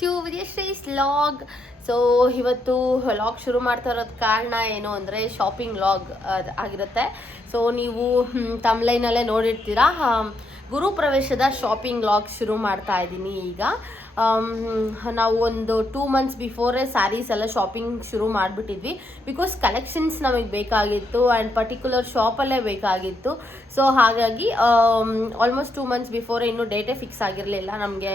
To Vidyashree's log. So ಇವತ್ತು log ಶುರು ಮಾಡ್ತಾ ಇರೋದು ಕಾರಣ ಏನು ಅಂದರೆ ಶಾಪಿಂಗ್ ಲಾಗ್ ಆಗಿರುತ್ತೆ. ಸೊ ನೀವು ತಮ್ಲೈನಲ್ಲೇ ನೋಡಿರ್ತೀರಾ, ಗುರು ಪ್ರವೇಶದ ಶಾಪಿಂಗ್ ಲಾಗ್ ಶುರು ಮಾಡ್ತಾ ಇದ್ದೀನಿ ಈಗ. ನಾವು ಒಂದು 2 months ಬಿಫೋರೇ ಸ್ಯಾರೀಸ್ ಎಲ್ಲ ಶಾಪಿಂಗ್ ಶುರು ಮಾಡಿಬಿಟ್ಟಿದ್ವಿ. ಬಿಕಾಸ್ ಕಲೆಕ್ಷನ್ಸ್ ನಮಗೆ ಬೇಕಾಗಿತ್ತು ಆ್ಯಂಡ್ ಪರ್ಟಿಕ್ಯುಲರ್ ಶಾಪಲ್ಲೇ ಬೇಕಾಗಿತ್ತು. ಸೊ ಹಾಗಾಗಿ ಆಲ್ಮೋಸ್ಟ್ 2 months ಬಿಫೋರೇ ಇನ್ನೂ ಡೇಟೇ ಫಿಕ್ಸ್ ಆಗಿರಲಿಲ್ಲ ನಮಗೆ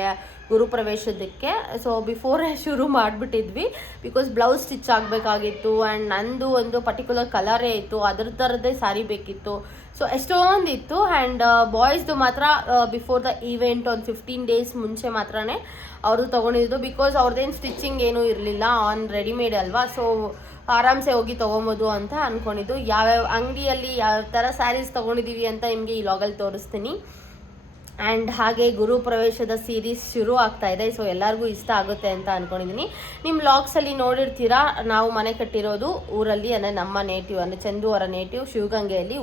ಗುರುಪ್ರವೇಶದಕ್ಕೆ. ಸೊ ಬಿಫೋರೇ ಶುರು ಮಾಡಿಬಿಟ್ಟಿದ್ವಿ ಬಿಕಾಸ್ ಬ್ಲೌಸ್ ಸ್ಟಿಚ್ ಆಗಬೇಕಾಗಿತ್ತು ಆ್ಯಂಡ್ ನಂದು ಒಂದು ಪರ್ಟಿಕ್ಯುಲರ್ ಕಲರೇ ಇತ್ತು, ಅದ್ರ ಥರದ್ದೇ ಸ್ಯಾರಿ ಬೇಕಿತ್ತು. ಸೊ ಎಷ್ಟೊಂದಿತ್ತು. ಆ್ಯಂಡ್ ಬಾಯ್ಸ್ದು ಮಾತ್ರ ಬಿಫೋರ್ ದ ಈವೆಂಟ್ ಒಂದು 15 days ಮುಂಚೆ ಮಾತ್ರನೇ ಅವ್ರದ್ದು ತೊಗೊಂಡಿದ್ದು. ಬಿಕಾಸ್ ಅವ್ರದ್ದೇನು ಸ್ಟಿಚಿಂಗ್ ಏನೂ ಇರಲಿಲ್ಲ, ಆನ್ ರೆಡಿಮೇಡ್ ಅಲ್ವಾ. ಸೊ ಆರಾಮ್ಸೆ ಹೋಗಿ ತೊಗೊಬೋದು ಅಂತ ಅಂದ್ಕೊಂಡಿದ್ದು. ಯಾವ್ಯಾವ ಅಂಗಡಿಯಲ್ಲಿ ಯಾವ ಥರ ಸ್ಯಾರೀಸ್ ತೊಗೊಂಡಿದ್ದೀವಿ ಅಂತ ನಿಮಗೆ ಈ ಲಾಗಲ್ಲಿ ತೋರಿಸ್ತೀನಿ. ಆ್ಯಂಡ್ ಹಾಗೆ ಗುರು ಪ್ರವೇಶದ ಸೀರೀಸ್ ಶುರು ಆಗ್ತಾ ಇದೆ. ಸೊ ಎಲ್ಲರಿಗೂ ಇಷ್ಟ ಆಗುತ್ತೆ ಅಂತ ಅಂದ್ಕೊಂಡಿದ್ದೀನಿ. ನಿಮ್ಮ ಲಾಗ್ಸಲ್ಲಿ ನೋಡಿರ್ತೀರಾ, ನಾವು ಮನೆ ಕಟ್ಟಿರೋದು ಊರಲ್ಲಿ, ಅಂದರೆ ನಮ್ಮ ನೇಟಿವ್, ಅಂದರೆ ಚಂದು ಅವರ ನೇಟಿವ್ ಶಿವಗಂಗೆಯಲ್ಲಿ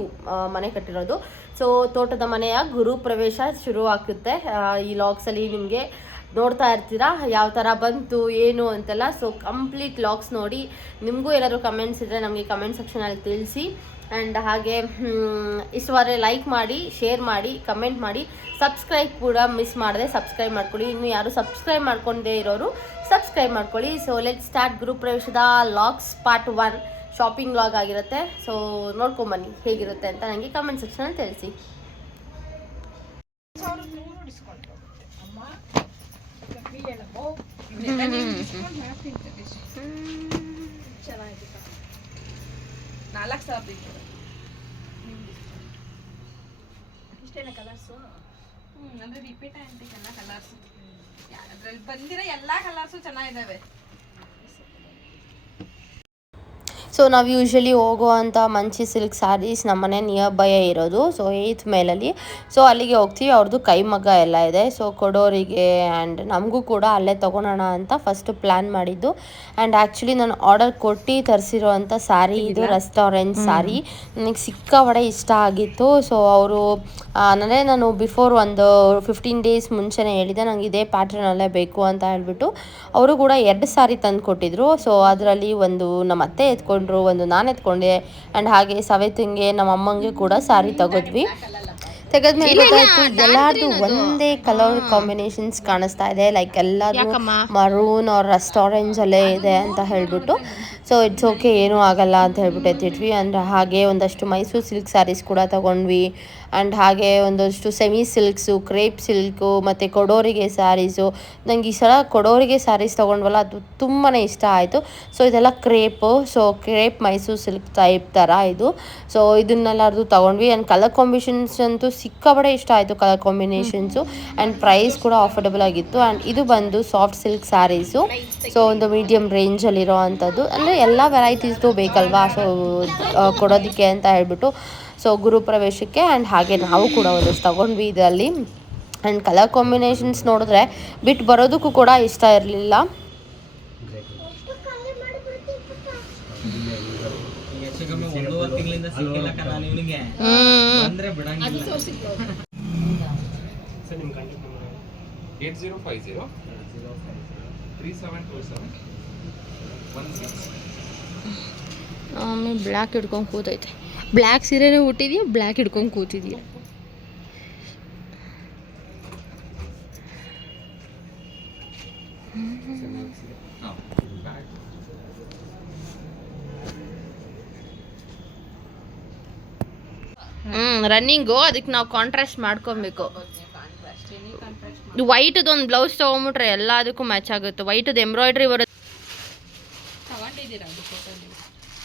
ಮನೆ ಕಟ್ಟಿರೋದು. ಸೊ ತೋಟದ ಮನೆಯ ಗುರು ಪ್ರವೇಶ ಶುರು ಆಗುತ್ತೆ. ಈ ಲಾಗ್ಸಲ್ಲಿ ನಿಮಗೆ ನೋಡ್ತಾ ಇರ್ತೀರಾ ಯಾವ ಥರ ಬಂತು ಏನು ಅಂತೆಲ್ಲ. ಸೊ ಕಂಪ್ಲೀಟ್ ಲಾಗ್ಸ್ ನೋಡಿ. ನಿಮಗೂ ಏನಾದರೂ ಕಮೆಂಟ್ಸ್ ಇದ್ದರೆ ನಮಗೆ ಕಮೆಂಟ್ ಸೆಕ್ಷನಲ್ಲಿ ತಿಳಿಸಿ. ಆ್ಯಂಡ್ ಹಾಗೆ ಇಷ್ಟವಾದರೆ ಲೈಕ್ ಮಾಡಿ, ಶೇರ್ ಮಾಡಿ, ಕಮೆಂಟ್ ಮಾಡಿ. ಸಬ್ಸ್ಕ್ರೈಬ್ ಕೂಡ ಮಿಸ್ ಮಾಡದೆ ಸಬ್ಸ್ಕ್ರೈಬ್ ಮಾಡ್ಕೊಳ್ಳಿ. ಇನ್ನು ಯಾರು ಸಬ್ಸ್ಕ್ರೈಬ್ ಮಾಡ್ಕೊಂಡೇ ಇರೋರು ಸಬ್ಸ್ಕ್ರೈಬ್ ಮಾಡ್ಕೊಳ್ಳಿ. ಸೊ ಲೆಟ್ ಸ್ಟಾರ್ಟ್ ಗುರು ಪ್ರವೇಶದ ಲಾಗ್ಸ್ ಪಾರ್ಟ್ 1 ಶಾಪಿಂಗ್ ಲಾಗ್ ಆಗಿರುತ್ತೆ. ಸೊ ನೋಡ್ಕೊಂಬನ್ನಿ ಹೇಗಿರುತ್ತೆ ಅಂತ ನನಗೆ ಕಮೆಂಟ್ ಸೆಕ್ಷನಲ್ಲಿ ತಿಳಿಸಿ. ಇಷ್ಟೇನ ಕಲರ್ಸು ಅಂದ್ರೆ ರಿಪೀಟ್ ಆಂಟಿಕ್ ಎಲ್ಲ ಕಲರ್ಸ್ ಅದ್ರಲ್ಲಿ ಬಂದಿರೋ ಎಲ್ಲಾ ಕಲರ್ಸು ಚೆನ್ನಾಗಿದ್ದಾವೆ. ಸೊ ನಾವು ಯೂಶ್ವಲಿ ಹೋಗುವಂಥ ಮಂಚಿ ಸಿಲ್ಕ್ ಸ್ಯಾರೀಸ್ ನಮ್ಮನೆ ನಿಯರ್ ಬೈ ಇರೋದು. So 8th ಮೈಲಲ್ಲಿ. ಸೊ ಅಲ್ಲಿಗೆ ಹೋಗ್ತೀವಿ. ಅವ್ರದ್ದು ಕೈಮಗ್ಗ ಎಲ್ಲ ಇದೆ. ಸೊ ಕೊಡೋರಿಗೆ ಆ್ಯಂಡ್ ನಮಗೂ ಕೂಡ ಅಲ್ಲೇ ತೊಗೊಳೋಣ ಅಂತ ಫಸ್ಟ್ ಪ್ಲ್ಯಾನ್ ಮಾಡಿದ್ದು. ಆ್ಯಂಡ್ ಆ್ಯಕ್ಚುಲಿ ನಾನು ಆರ್ಡರ್ ಕೊಟ್ಟು ತರಿಸಿರೋ ಅಂಥ ಸ್ಯಾರಿ ಇದು ರೆಸ್ಟೋರೆಂಟ್ ಸ್ಯಾರಿ. ನನಗೆ ಸಿಕ್ಕಾಪಟ್ಟೆ ಇಷ್ಟ ಆಗಿತ್ತು. ಸೊ ಅವರು ಅಂದರೆ ನಾನು ಬಿಫೋರ್ ಒಂದು 15 days ಮುಂಚೆನೇ ಹೇಳಿದೆ ನನಗೆ ಇದೇ ಪ್ಯಾಟ್ರನಲ್ಲೇ ಬೇಕು ಅಂತ ಹೇಳ್ಬಿಟ್ಟು. ಅವರು ಕೂಡ 2 ಸ್ಯಾರಿ ತಂದು ಕೊಟ್ಟಿದ್ರು. ಸೊ ಅದರಲ್ಲಿ ಒಂದು ನಮ್ಮ ಅತ್ತೆ ಎತ್ಕೊಂಡ್ರು, ಒಂದು ನಾನು ಎತ್ಕೊಂಡೆ. ಆ್ಯಂಡ್ ಹಾಗೆ ಸವೇತಿಂಗೆ ನಮ್ಮ ಅಮ್ಮಂಗೆ ಕೂಡ ಸ್ಯಾರಿ ತೆಗೆದ್ವಿ. ತೆಗೆದ್ಮೇಲೆ ಗೊತ್ತಾಯ್ತು ಎಲ್ಲಾರ್ದು ಒಂದೇ ಕಲರ್ ಕಾಂಬಿನೇಷನ್ಸ್ ಕಾಣಿಸ್ತಾ ಇದೆ. ಲೈಕ್ ಎಲ್ಲಾದ್ರು ಮರೂನ್ ಅವ್ರ ರೆಸ್ಟೋರೆಂಟ್ಸ್ ಅಲ್ಲೇ ಇದೆ ಅಂತ ಹೇಳ್ಬಿಟ್ಟು. ಸೊ ಇಟ್ಸ್ ಓಕೆ, ಏನೂ ಆಗಲ್ಲ ಅಂತ ಹೇಳ್ಬಿಟ್ಟು ಎತ್ತಿಟ್ವಿ. ಅಂದರೆ ಹಾಗೆ ಒಂದಷ್ಟು ಮೈಸೂರು ಸಿಲ್ಕ್ ಸ್ಯಾರೀಸ್ ಕೂಡ ತೊಗೊಂಡ್ವಿ. ಆ್ಯಂಡ್ ಹಾಗೆ ಒಂದಷ್ಟು ಸೆಮಿ ಸಿಲ್ಕ್ಸು, ಕ್ರೇಪ್ ಸಿಲ್ಕು ಮತ್ತು ಕೊಡೋರಿಗೆ ಸ್ಯಾರೀಸು. ನಂಗೆ ಈ ಸಲ ಕೊಡೋರಿಗೆ ಸ್ಯಾರೀಸ್ ತೊಗೊಂಡ್ವಲ್ಲ, ಅದು ತುಂಬಾ ಇಷ್ಟ ಆಯಿತು. ಸೊ ಇದೆಲ್ಲ crepe. So crepe Mysuru silk type ಥರ ಇದು. ಸೊ ಇದನ್ನೆಲ್ಲರದು ತೊಗೊಂಡ್ವಿ. ಆ್ಯಂಡ್ ಕಲರ್ ಕಾಂಬಿನೇಷನ್ಸ್ ಅಂತೂ ಸಿಕ್ಕಾಪಟ್ಟೆ ಇಷ್ಟ ಆಯಿತು, ಕಲರ್ ಕಾಂಬಿನೇಷನ್ಸು. ಆ್ಯಂಡ್ ಪ್ರೈಸ್ ಕೂಡ ಆಫರ್ಡಬಲ್ ಆಗಿತ್ತು. ಆ್ಯಂಡ್ ಇದು ಬಂದು ಸಾಫ್ಟ್ ಸಿಲ್ಕ್ ಸ್ಯಾರೀಸು. ಸೊ ಒಂದು ಮೀಡಿಯಮ್ ರೇಂಜಲ್ಲಿರೋ ಅಂಥದ್ದು, ಅಂದರೆ ಎಲ್ಲ ವೆರೈಟೀಸ್ದು ಬೇಕಲ್ವಾ. ಸೊ ಕೊಡೋದಕ್ಕೆ ಅಂತ ಹೇಳ್ಬಿಟ್ಟು ಸೊ ಗುರು ಪ್ರವೇಶಕ್ಕೆ. ಆ್ಯಂಡ್ ಹಾಗೆ ನಾವು ಕೂಡ ಒಂದಷ್ಟು ತೊಗೊಂಡ್ವಿ ಇದರಲ್ಲಿ. ಆ್ಯಂಡ್ ಕಲರ್ ಕಾಂಬಿನೇಷನ್ಸ್ ನೋಡಿದ್ರೆ ಬಿಟ್ಟು ಬರೋದಕ್ಕೂ ಕೂಡ ಇಷ್ಟ ಇರಲಿಲ್ಲ. ಆಮೇಲೆ ಬ್ಲ್ಯಾಕ್ ಹಿಡ್ಕೊಂಡು ಕೂತೈತೆ. ಬ್ಲ್ಯಾಕ್ ಸೀರೆನೇ ಹುಟ್ಟಿದ್ಯಾ, ಬ್ಲ್ಯಾಕ್ ಹಿಡ್ಕೊಂಡು ಕೂತಿದ್ಯಾ. ರನ್ನಿಂಗು, ಅದಕ್ಕೆ ನಾವು ಕಾಂಟ್ರಾಸ್ಟ್ ಮಾಡ್ಕೊಬೇಕು. ವೈಟದು ಒಂದು ಬ್ಲೌಸ್ ತೊಗೊಂಬಿಟ್ರೆ ಎಲ್ಲದಕ್ಕೂ ಮ್ಯಾಚ್ ಆಗುತ್ತೆ. ವೈಟದು ಎಂಬ್ರಾಯ್ಡ್ರಿ ಬರುತ್ತೆ.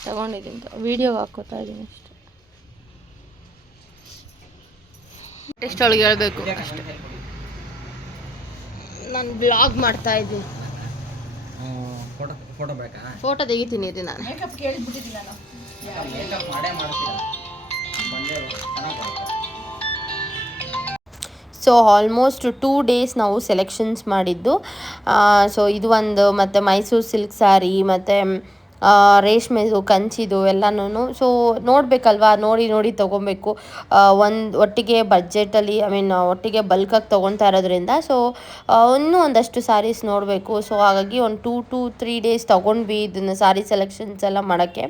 ತಗೊಂಡಿದ್ದೀನಿ, ವಿಡಿಯೋಗೆ ಹಾಕೋತಾ ಇದ್ದೀನಿ ಅಷ್ಟೇ. ಟೆಸ್ಟ್ ಒಳಗೆ ಹೇಳ್ಬೇಕು ಅಷ್ಟೇ. ನಾನು ಬ್ಲಾಗ್ ಮಾಡ್ತಾ ಇದ್ದೀನಿ. ಫೋಟೋ ತೆಗಿತೀನಿ ಇದು ನಾನು. ಸೊ ಆಲ್ಮೋಸ್ಟ್ 2 days ನಾವು ಸೆಲೆಕ್ಷನ್ಸ್ ಮಾಡಿದ್ದು. ಸೊ ಇದು ಒಂದು, ಮತ್ತು ಮೈಸೂರು ಸಿಲ್ಕ್ ಸ್ಯಾರಿ, ಮತ್ತು ರೇಷ್ಮೆದು ಕಂಚಿದು ಎಲ್ಲನೂ. ಸೊ ನೋಡಬೇಕಲ್ವಾ, ನೋಡಿ ತೊಗೊಬೇಕು. ಒಂದು ಒಟ್ಟಿಗೆ ಬಡ್ಜೆಟಲ್ಲಿ ಒಟ್ಟಿಗೆ ಬಲ್ಕಾಗಿ ತೊಗೊತಾ ಇರೋದ್ರಿಂದ ಸೊ ಇನ್ನೂ ಒಂದಷ್ಟು ಸ್ಯಾರೀಸ್ ನೋಡಬೇಕು. ಸೊ ಹಾಗಾಗಿ ಒಂದು 2 to 3 ಡೇಸ್ ತೊಗೊಂಡ್ವಿ ಇದನ್ನು ಸ್ಯಾರಿ ಸೆಲೆಕ್ಷನ್ಸ್ ಎಲ್ಲ ಮಾಡೋಕ್ಕೆ.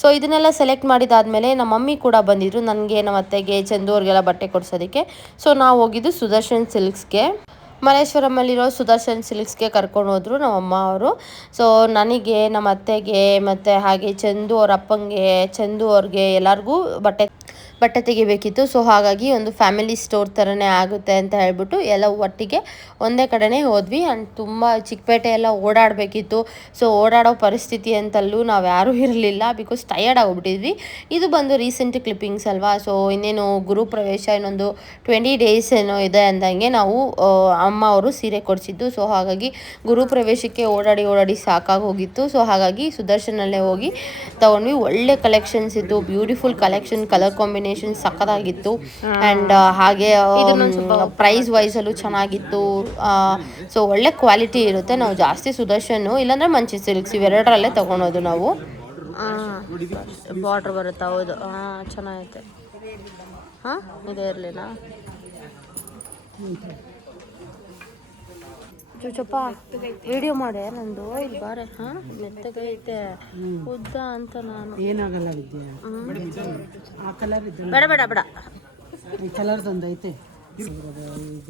ಸೊ ಇದನ್ನೆಲ್ಲ ಸೆಲೆಕ್ಟ್ ಮಾಡಿದಾದಮೇಲೆ ನಮ್ಮ ಮಮ್ಮಿ ಕೂಡ ಬಂದಿದ್ದರು ನನಗೆ, ನಮ್ಮ ಅತ್ತೆಗೆ, ಚಂದು ಅವ್ರಿಗೆಲ್ಲ ಬಟ್ಟೆ ಕೊಡಿಸೋದಕ್ಕೆ. ಸೊ ನಾವು ಹೋಗಿದ್ದು ಸುದರ್ಶನ್ ಸಿಲ್ಕ್ಸ್ಗೆ, ಮಲ್ಲೇಶ್ವರಮಲ್ಲಿರೋ ಸುದರ್ಶನ್ ಸಿಲ್ಕ್ಸ್ಗೆ ಕರ್ಕೊಂಡು ಹೋದರು ನಮ್ಮಮ್ಮ ಅವರು. ಸೊ ನನಗೆ, ನಮ್ಮ ಅತ್ತೆಗೆ ಮತ್ತು ಹಾಗೆ ಚಂದು ಅವ್ರ ಅಪ್ಪಂಗೆ, ಚಂದು ಅವ್ರಿಗೆ ಎಲ್ಲರಿಗೂ ಬಟ್ಟೆ ತೆಗಿಬೇಕಿತ್ತು. ಸೊ ಹಾಗಾಗಿ ಒಂದು ಫ್ಯಾಮಿಲಿ ಸ್ಟೋರ್ ಥರನೇ ಆಗುತ್ತೆ ಅಂತ ಹೇಳ್ಬಿಟ್ಟು ಎಲ್ಲ ಒಟ್ಟಿಗೆ ಒಂದೇ ಕಡೆನೇ ಹೋದ್ವಿ. ಆ್ಯಂಡ್ ತುಂಬ ಚಿಕ್ಕಪೇಟೆ ಎಲ್ಲ ಓಡಾಡಬೇಕಿತ್ತು. ಸೊ ಓಡಾಡೋ ಪರಿಸ್ಥಿತಿ ಅಂತಲ್ಲೂ ನಾವು ಯಾರೂ ಇರಲಿಲ್ಲ, ಬಿಕಾಸ್ ಟಯರ್ಡ್ ಆಗಿಬಿಟ್ಟಿದ್ವಿ. ಇದು ಬಂದು ರೀಸೆಂಟ್ ಕ್ಲಿಪ್ಪಿಂಗ್ಸ್ ಅಲ್ವಾ. ಸೊ ಇನ್ನೇನು ಗುರುಪ್ರವೇಶ ಇನ್ನೊಂದು 20 ಡೇಸ್ ಏನೋ ಇದೆ ಅಂದಂಗೆ ನಾವು ಅಮ್ಮ ಅವರು ಸೀರೆ ಕೊಡಿಸಿದ್ದು. ಸೊ ಹಾಗಾಗಿ ಗುರುಪ್ರವೇಶಕ್ಕೆ ಓಡಾಡಿ ಸಾಕಾಗಿ ಹೋಗಿತ್ತು. ಸೊ ಹಾಗಾಗಿ ಸುದರ್ಶನಲ್ಲೇ ಹೋಗಿ ತೊಗೊಂಡ್ವಿ. ಒಳ್ಳೆ ಕಲೆಕ್ಷನ್ಸ್ ಇತ್ತು, ಬ್ಯೂಟಿಫುಲ್ ಕಲೆಕ್ಷನ್, ಕಲರ್ ಕಾಂಬಿನೇಷನ್ ಸಕ್ಕತ್ತಾಗಿತ್ತು. ಆ್ಯಂಡ್ ಹಾಗೆ ಪ್ರೈಸ್ ವೈಸಲ್ಲೂ ಚೆನ್ನಾಗಿತ್ತು. ಸೊ ಒಳ್ಳೆ ಕ್ವಾಲಿಟಿ ಇರುತ್ತೆ. ನಾವು ಜಾಸ್ತಿ ಸುದರ್ಶನು ಇಲ್ಲಾಂದರೆ ಮಂಚಿ ಸಿಲ್ಕ್ಸ್ ಇವೆರಡರಲ್ಲೇ ತೊಗೊಳೋದು ನಾವು. ಬಾರ್ಡ್ರ್ ಬರುತ್ತೆ, ಹೌದು. ಚೆನ್ನಾಗೈತೆ. ಇದೇ ಇರಲಿಲ್ಲ ಚುಚಪ್ಪ, ವಿಡಿಯೋ ಮಾಡೆ ನಂದು ಇಲ್ಲಿ ಬಾರೆ. ಮೆತ್ತಗೈತೆ, ಉದ್ದ ಅಂತ ನಾನು ಏನಾಗಲ್ಲ ವಿದ್ಯೆ. ಆ ಕಲರ್ ಇದೆ, ಬೇಡ ಈ ಕಲರ್ದೊಂದು ಐತೆ.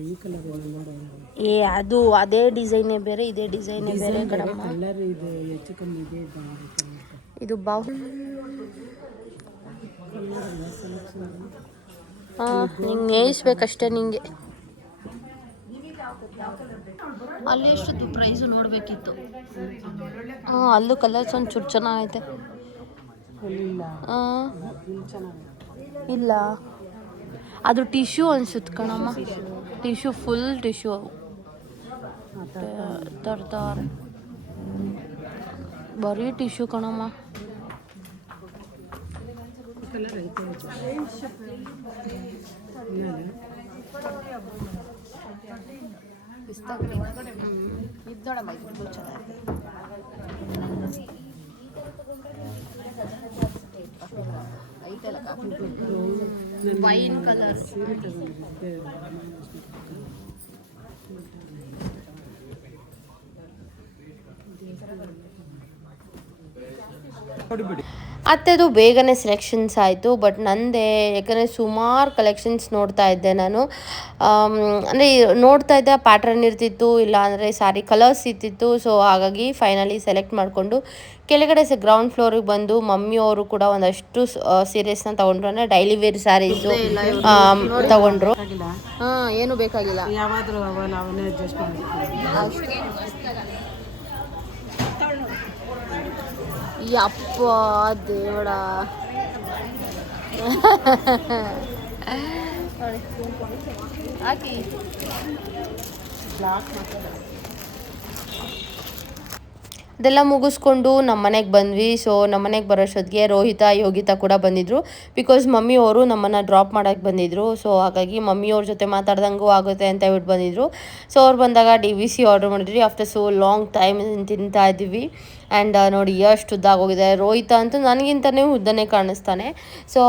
ಈ ಕಲರ್ ಅದು ಅದೇ ಡಿಸೈನೇ ಬೇರೆ, ಇದೇ ಡಿಸೈನೇ ಬೇರೆ ಕಡಮ್ಮ. ಕಲರ್ ಇದೆ ಹೆಚ್ಚು ಕಮ್ಮಿ ಇದೆ. ಇದು ಬಾಹು ನಿಂಗೆ ನೇಯಿಸ್ಬೇಕಷ್ಟೇ ನಿಂಗೆ. ಅಲ್ಲಿ ಎಷ್ಟು ಪ್ರೈಸು ನೋಡಬೇಕಿತ್ತು. ಅಲ್ಲೂ ಕಲರ್ಸ್ ಒಂದು ಚೂರು ಚೆನ್ನಾಗೈತೆ. ಇಲ್ಲ ಅದು ಟಿಶ್ಯೂ ಅನ್ಸುತ್ತೆ ಕಣಮ್ಮ, ಟಿಶ್ಯೂ, ಫುಲ್ ಟಿಶ್ಯೂ ತರ್ತಾರೆ, ಬರೀ ಟಿಶ್ಯೂ ಕಣಮ್ಮ. ವೈನ್ ಕಲರ್ ಅತ್ತೆದು ಬೇಗನೆ ಸೆಲೆಕ್ಷನ್ಸ್ ಆಯಿತು. ಬಟ್ ನಂದೇ ಯಾಕಂದರೆ ಸುಮಾರು ಕಲೆಕ್ಷನ್ಸ್ ನೋಡ್ತಾ ಇದ್ದೆ ನಾನು. ಅಂದರೆ ನೋಡ್ತಾ ಇದ್ದೆ, ಪ್ಯಾಟ್ರನ್ ಇರ್ತಿತ್ತು, ಇಲ್ಲ ಅಂದರೆ ಸ್ಯಾರಿ ಕಲರ್ಸ್ ಇರ್ತಿತ್ತು. ಸೊ ಹಾಗಾಗಿ ಫೈನಲಿ ಸೆಲೆಕ್ಟ್ ಮಾಡಿಕೊಂಡು ಕೆಳಗಡೆ ಗ್ರೌಂಡ್ ಫ್ಲೋರಿಗೆ ಬಂದು ಮಮ್ಮಿಯವರು ಕೂಡ ಒಂದಷ್ಟು ಸೀರೆಸ್ನ ತೊಗೊಂಡ್ರು. ಅಂದರೆ ಡೈಲಿ ವೇರ್ ಸ್ಯಾರೀಸು ತೊಗೊಂಡ್ರು. ಏನು ಬೇಕಾಗಿಲ್ಲ, ಯಾವಾದರೂ ಅವನೇ ಅಡ್ಜಸ್ಟ್ ಮಾಡಿ. ಯಪ್ಪ ದೇವಡ, ಹಾಕಿ ಅದೆಲ್ಲ ಮುಗಿಸ್ಕೊಂಡು ನಮ್ಮ ಮನೆಗೆ ಬಂದ್ವಿ. ಸೊ ನಮ್ಮ ಮನೆಗೆ ಬರೋಷ್ಟೊತ್ತಿಗೆ ರೋಹಿತ, ಯೋಗಿತಾ ಕೂಡ ಬಂದಿದ್ದರು. ಬಿಕಾಸ್ ಮಮ್ಮಿಯವರು ನಮ್ಮನ್ನು ಡ್ರಾಪ್ ಮಾಡೋಕ್ಕೆ ಬಂದಿದ್ದರು. ಸೊ ಹಾಗಾಗಿ ಮಮ್ಮಿಯವ್ರ ಜೊತೆ ಮಾತಾಡ್ದಂಗೂ ಆಗುತ್ತೆ ಅಂತ ಹೇಳ್ಬಿಟ್ಟು ಬಂದಿದ್ದರು. ಸೊ ಅವ್ರು ಬಂದಾಗ DVC ಆರ್ಡರ್ ಮಾಡಿದ್ವಿ. ಆಫ್ಟರ್ ಸೋ ಲಾಂಗ್ ಟೈಮ್ ತಿಂತಾ ಇದ್ದೀವಿ. ಆ್ಯಂಡ್ ನೋಡಿ ಎಷ್ಟು ಉದ್ದಾಗೋಗಿದೆ. ರೋಹಿತ ಅಂತೂ ನನಗಿಂತಲೇ ಉದ್ದನೇ ಕಾಣಿಸ್ತಾನೆ. ಸೊ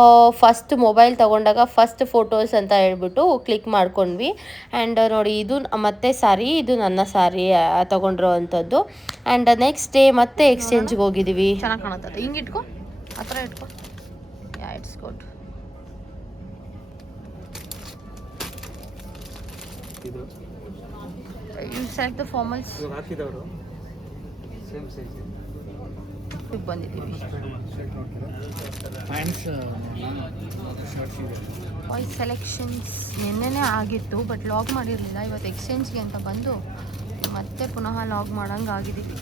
ಫಸ್ಟ್ ಮೊಬೈಲ್ ತೊಗೊಂಡಾಗ ಫಸ್ಟ್ ಫೋಟೋಸ್ ಅಂತ ಹೇಳ್ಬಿಟ್ಟು ಕ್ಲಿಕ್ ಮಾಡ್ಕೊಂಡ್ವಿ. ಆ್ಯಂಡ್ ನೋಡಿ ಇದು ಮತ್ತೆ ಸ್ಯಾರಿ, ಇದು ನನ್ನ ಸ್ಯಾರಿ ತೊಗೊಂಡಿರೋ ಅಂಥದ್ದು. ಆ್ಯಂಡ್ ನೆಕ್ಸ್ಟ್ ಡೇ ಮತ್ತೆ ಎಕ್ಸ್ಚೇಂಜ್ಗೆ ಹೋಗಿದ್ದೀವಿ. ಚೆನ್ನಾಗಿ ಕಾಣುತ್ತದೆ, ಹಿಂಗೆ ಇಟ್ಕೊ, ಆ ಥರ ಇಟ್ಕೊ. It's good. You select the formals. ಬಂದಿದ್ದೀವಿ. ವಾಯ್ಸ್ ಸೆಲೆಕ್ಷನ್ಸ್ ನಿನ್ನೆನೇ ಆಗಿತ್ತು, ಬಟ್ ಲಾಗ್ ಮಾಡಿರಲಿಲ್ಲ. ಇವತ್ತು ಎಕ್ಸ್ಚೇಂಜ್ಗೆ ಅಂತ ಬಂದು ಮತ್ತೆ ಪುನಃ ಲಾಗ್ ಮಾಡಂಗೆ ಆಗಿದ್ದೀವಿ.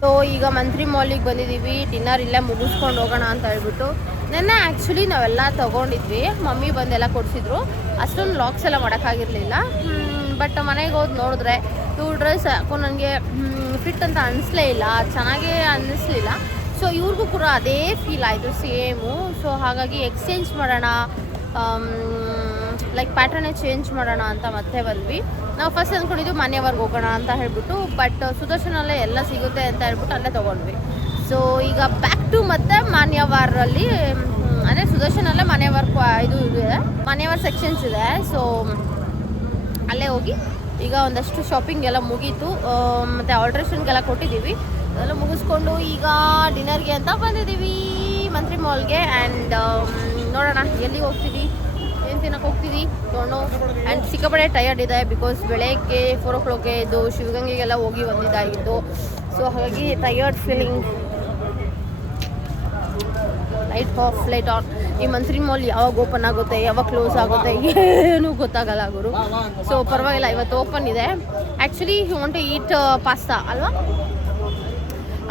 ಸೊ ಈಗ ಮಂತ್ರಿ ಮಾಲಿಗೆ ಬಂದಿದ್ದೀವಿ. ಡಿನ್ನರ್ ಇಲ್ಲೇ ಮುಗಿಸ್ಕೊಂಡು ಹೋಗೋಣ ಅಂತ ಹೇಳ್ಬಿಟ್ಟು. ನೆನ್ನೆ ಆ್ಯಕ್ಚುಲಿ ನಾವೆಲ್ಲ ತೊಗೊಂಡಿದ್ವಿ, ಮಮ್ಮಿ ಬಂದೆಲ್ಲ ಕೊಡಿಸಿದ್ರು. ಅಷ್ಟೊಂದು ಲಾಕ್ಸ್ ಎಲ್ಲ ಮಾಡೋಕ್ಕಾಗಿರಲಿಲ್ಲ. ಬಟ್ ಮನೆಗೆ ಹೋಗಿ ನೋಡಿದ್ರೆ ಇವು ಡ್ರೆಸ್ ಯಾಕೋ ನನಗೆ ಫಿಟ್ ಅಂತ ಅನಿಸ್ಲೇ ಇಲ್ಲ, ಚೆನ್ನಾಗೇ ಅನ್ನಿಸ್ಲಿಲ್ಲ. ಸೊ ಇವ್ರಿಗೂ ಕೂಡ ಅದೇ ಫೀಲ್ ಆಯಿತು, ಸೇಮು. ಸೊ ಹಾಗಾಗಿ ಎಕ್ಸ್ಚೇಂಜ್ ಮಾಡೋಣ, ಲೈಕ್ ಪ್ಯಾಟರ್ನೇ ಚೇಂಜ್ ಮಾಡೋಣ ಅಂತ ಮತ್ತೆ ಬಂದ್ವಿ. ನಾವು ಫಸ್ಟ್ ಅಂದ್ಕೊಂಡಿದ್ದು ಮಾನ್ಯವಾರ್ಗೆ ಹೋಗೋಣ ಅಂತ ಹೇಳ್ಬಿಟ್ಟು, ಬಟ್ ಸುದರ್ಶನಲ್ಲೇ ಎಲ್ಲ ಸಿಗುತ್ತೆ ಅಂತ ಹೇಳ್ಬಿಟ್ಟು ಅಲ್ಲೇ ತೊಗೊಂಡ್ವಿ. ಸೊ ಈಗ ಬ್ಯಾಕ್ ಟು ಮತ್ತೆ ಮಾನ್ಯವಾರಲ್ಲಿ, ಅಂದರೆ ಸುದರ್ಶನಲ್ಲೇ ಮಾನ್ಯವಾರ್ ಇದು ಇದೆ, ಮಾನ್ಯವಾರ್ ಸೆಕ್ಷನ್ಸ್ ಇದೆ. ಸೊ ಅಲ್ಲೇ ಹೋಗಿ ಈಗ ಒಂದಷ್ಟು ಶಾಪಿಂಗ್ ಎಲ್ಲ ಮುಗೀತು, ಮತ್ತು ಆಲ್ಟ್ರೇಷನ್ಗೆಲ್ಲ ಕೊಟ್ಟಿದ್ದೀವಿ. ಅದೆಲ್ಲ ಮುಗಿಸ್ಕೊಂಡು ಈಗ ಡಿನ್ನರ್ಗೆ ಅಂತ ಬಂದಿದ್ದೀವಿ ಮಂತ್ರಿ ಮಾಲ್ಗೆ. ಆ್ಯಂಡ್ ನೋಡೋಣ ಎಲ್ಲಿಗೆ ಹೋಗ್ತೀವಿ, ಏನು ತಿನ್ನಕ್ಕೆ ಹೋಗ್ತೀವಿ ನೋಡೋ. ಆ್ಯಂಡ್ ಸಿಕ್ಕಾಪಟ್ಟೆ ಟಯರ್ಡ್ ಇದೆ, ಬಿಕಾಸ್ ಬೆಳಗ್ಗೆ 4 o'clock ಇದು ಶಿವಗಂಗೆಗೆಲ್ಲ ಹೋಗಿ ಬಂದಿದ್ದಾಗಿತ್ತು. ಸೊ ಹಾಗಾಗಿ tired feeling. Light off light on. ಈ ಮಂತ್ರಿ ಮಾಲ್ ಯಾವಾಗ ಓಪನ್ ಆಗುತ್ತೆ, ಯಾವಾಗ ಕ್ಲೋಸ್ ಆಗುತ್ತೆ, ಏನೂ ಗೊತ್ತಾಗಲ್ಲ ಗುರು. ಸೊ ಪರವಾಗಿಲ್ಲ, ಇವತ್ತು ಓಪನ್ ಇದೆ. Actually you want to eat pasta ಅಲ್ವಾ?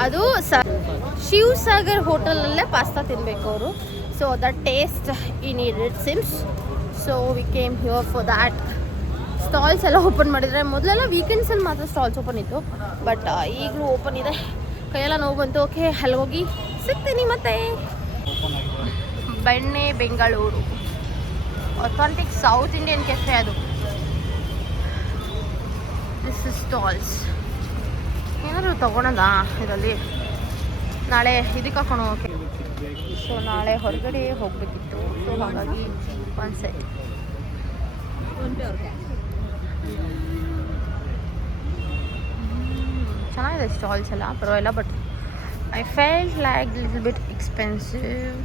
ಅದು ಶಿವಸಾಗರ್ ಹೋಟೆಲಲ್ಲೇ ಪಾಸ್ತಾ ತಿನ್ನಬೇಕು ಅವರು. So that taste I need it seems. So we came here for that. Stalls ಎಲ್ಲ ಓಪನ್ ಮಾಡಿದರೆ, ಮೊದಲೆಲ್ಲ ವೀಕೆಂಡ್ಸಲ್ಲಿ ಮಾತ್ರ ಸ್ಟಾಲ್ಸ್ ಓಪನ್ ಇತ್ತು, ಬಟ್ ಈಗಲೂ ಓಪನ್ ಇದೆ. ಕೈಯೆಲ್ಲ ನೋವು ಬಂತು. ಓಕೆ, ಅಲ್ಲಿ ಹೋಗಿ ಸಿಗ್ತೀನಿ ಮತ್ತೆ. Benne Bengaluru authentic south Indian cafe ಅದು. This is stalls. ಏನಾದರೂ ತೊಗೊಳೋದಾ ಇದರಲ್ಲಿ? ನಾಳೆ ಇದಕ್ಕೆ ಹಾಕೊಂಡು ಹೋಗೋಕೆ. ಸೊ ನಾಳೆ ಹೊರಗಡೆ ಹೋಗಬೇಕಿತ್ತು, ಸೊ ಹಾಗಾಗಿ ಒಂದು ಸೆಟ್. ಚೆನ್ನಾಗಿದೆ ಸ್ಟಾಲ್ಸ್ ಎಲ್ಲ, ಪರವಾಗಿಲ್ಲ. But I felt like a little bit expensive,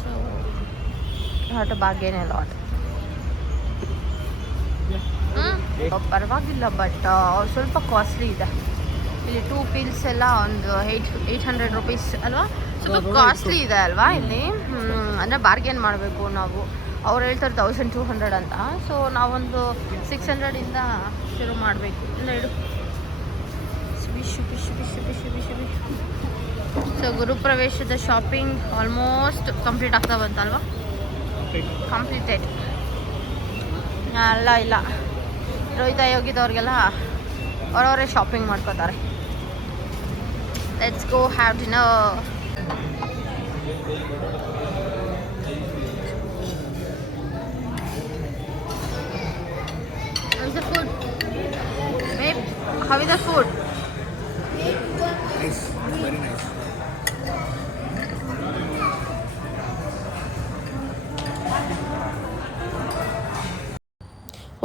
so I had to bargain a lot. ಪರವಾಗಿಲ್ಲ, ಬಟ್ ಸ್ವಲ್ಪ ಕಾಸ್ಟ್ಲಿ ಇದೆ. ಇಲ್ಲಿ 2 pills ಎಲ್ಲ ಒಂದು 800 rupees ಅಲ್ವಾ? ಸ್ವಲ್ಪ ಕಾಸ್ಟ್ಲಿ ಇದೆ ಅಲ್ವಾ ಇಲ್ಲಿ. ಅಂದರೆ ಬಾರ್ಗೇನ್ ಮಾಡಬೇಕು ನಾವು. ಅವ್ರು ಹೇಳ್ತಾರೆ 1200 ಅಂತ. ಸೊ ನಾವೊಂದು 600ಇಂದ ಶುರು ಮಾಡಬೇಕು. ಇಡು. ಸೊ ಗುರುಪ್ರವೇಶದ ಶಾಪಿಂಗ್ ಆಲ್ಮೋಸ್ಟ್ ಕಂಪ್ಲೀಟ್ ಆಗ್ತಾ ಬಂತಲ್ವಾ? ಕಂಪ್ಲೀಟೆಡ್ ಇಲ್ಲ ರೋಹಿತ ಹೋಗಿದ್ದವ್ರಿಗೆಲ್ಲ ಅವರವರೇ ಶಾಪಿಂಗ್ ಮಾಡ್ಕೋತಾರೆ. Let's go have dinner. How's the food? Babe, how is the food? Nice, very nice.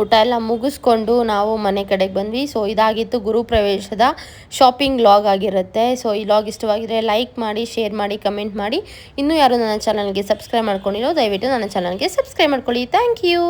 ಊಟ ಎಲ್ಲ ಮುಗಿಸ್ಕೊಂಡು ನಾವು ಮನೆ ಕಡೆಗೆ ಬಂದ್ವಿ. ಸೊ ಇದಾಗಿತ್ತು ಗುರುಪ್ರವೇಶದ ಶಾಪಿಂಗ್ ಲಾಗ್ ಆಗಿರುತ್ತೆ. ಸೊ ಈ ಲಾಗ್ ಇಷ್ಟವಾಗಿದ್ರೆ ಲೈಕ್ ಮಾಡಿ, ಶೇರ್ ಮಾಡಿ, ಕಮೆಂಟ್ ಮಾಡಿ. ಇನ್ನೂ ಯಾರು ನನ್ನ ಚಾನಲ್ಗೆ ಸಬ್ಸ್ಕ್ರೈಬ್ ಮಾಡ್ಕೊಂಡಿರೋ ದಯವಿಟ್ಟು ನನ್ನ ಚಾನಲ್ಗೆ ಸಬ್ಸ್ಕ್ರೈಬ್ ಮಾಡ್ಕೊಳ್ಳಿ. Thank you.